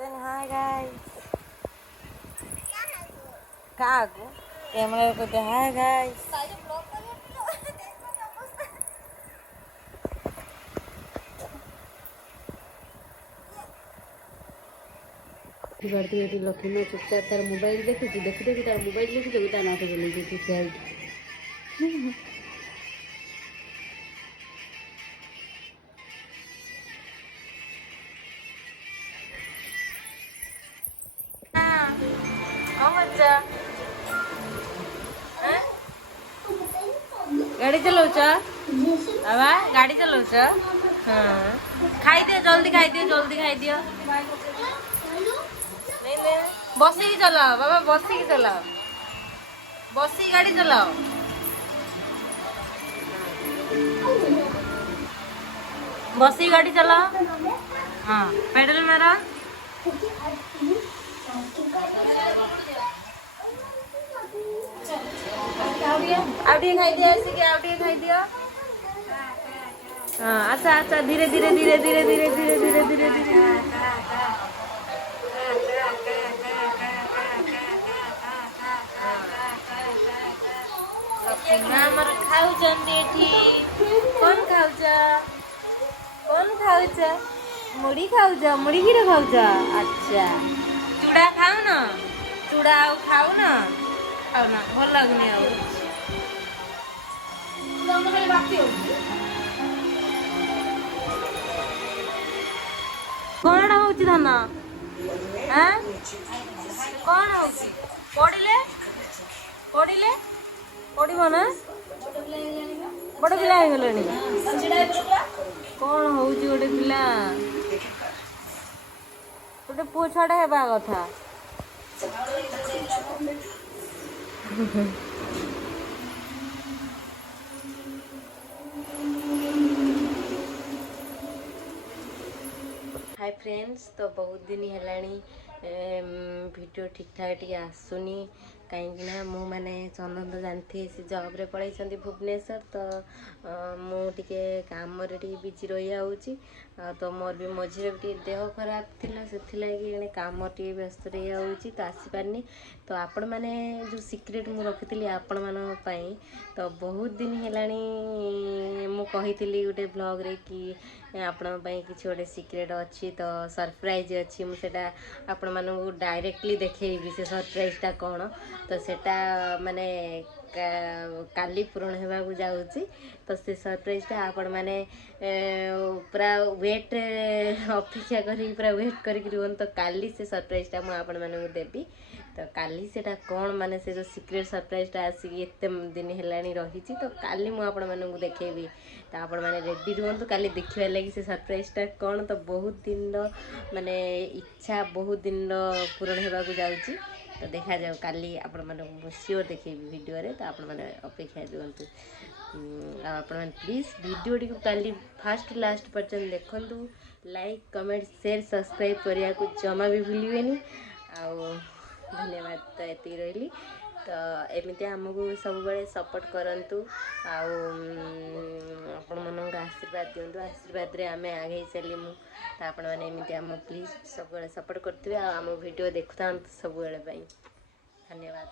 Hi guys Kago camera को दे hi guys Lakshmi चुपचाप तार मोबाइल देखुची देखु देखु तार मोबाइल देखु देखु ता नाक चलई देती खेल गाड़ी चलाउछ बाबा गाड़ी चलाउछ हाँ खाई दियो जल्दी खाई दियो जल्दी खाई दियो बसिकी चलाओ बाबा बसिकी चलाओ बसिकी गाड़ी चलाओ बसिकी गाड़ी चलाओ हाँ पेडल मारो आउटे खाई दियो ऐसे आउटे खाई दियो हाँ अच्छा अच्छा धीरे धीरे धीरे धीरे धीरे धीरे धीरे धीरे धीरे ଆମର ଖାଉଛନ୍ତି ଏଠି କଣ ଖାଉଛ ମୁଢି ଖାଉଛ ମୁଢି କ୍ଷୀର ଖାଉଛ ଆଚ୍ଛା ଚୁଡା ଖାଉନ ଚୁଡା ଆଉ ଖାଉନ ଭଲ ଲାଗୁନି ଆଉ କଣ ହଉଛି ଧନ କଣ ହଉଛି ପଢିଲେ ପଢିବ ନା ବଡ ପିଲା ହେଇଗଲେଣି କଣ ହଉଛି ଗୋଟେ ପିଲା ଗୋଟେ ପୁଅ ଛୁଆଟା ହେବା କଥା हाय फ्रेंड्स तो बहुत दिन है वीडियो ठीक ठाक टी आसुनी कहीं मु माने चंदन तो जानते से जॉब रे पड़े भुवनेश्वर तो मुझे काम बिजी रही जाऊँगी तो मोर भी मझे भी देह खराब थिला से लगी काम टे व्यस्त रही जाऊँगी तो आसीपारनी तो आपण मैंने जो सिक्रेट मु रखी आपण मानी तो बहुत दिन है मुझी गोटे ब्लॉग रे कि आपण किसी गोटे सिक्रेट अच्छी तो सरप्राइज अच्छी मुझे आपण मानू डायरेक्टली देखी से सरप्राइजटा कौन तो सेटा माने काली पूरण होगा जाऊँगी तो से सरप्राइजटा आपण मैंने पूरा वेट अपेक्षा करी पूरा वेट करके रुहन तो काली से सरप्राइजटा मुझे आपण मानू देवी तो काली सेटा कौन माने से जो सिक्रेट सरप्राइजटा आसिक एत दिन है रही तो काली मुझे आपण मानू देखेबी तो आपण मैंने रेडी रुहतु काली देखा लगी से सरप्राइजटा कौन तो बहुत दिन माने इच्छा बहुत दिन पूरण होगा जाऊँगी तो देखा जाओ काली आपण मैंने सियोर देखे वीडियो रे तो आपण मैंने अपेक्षा दिंतु आपण मैंने please video T Kali fast last पर्यंत देखु लाइक कमेंट शेयर सब्सक्राइब करने को जमा भी भूलिए धन्यवाद तो ये रही तो एमती आमको सब बड़े सपोर्ट करूँ आपण मन आशीर्वाद दिंतु आशीर्वाद रे आम आगे चलमु तो आपण मैंने एमती आम प्लीज सब सपोर्ट करेंगे आम वीडियो देखुता सब धन्यवाद।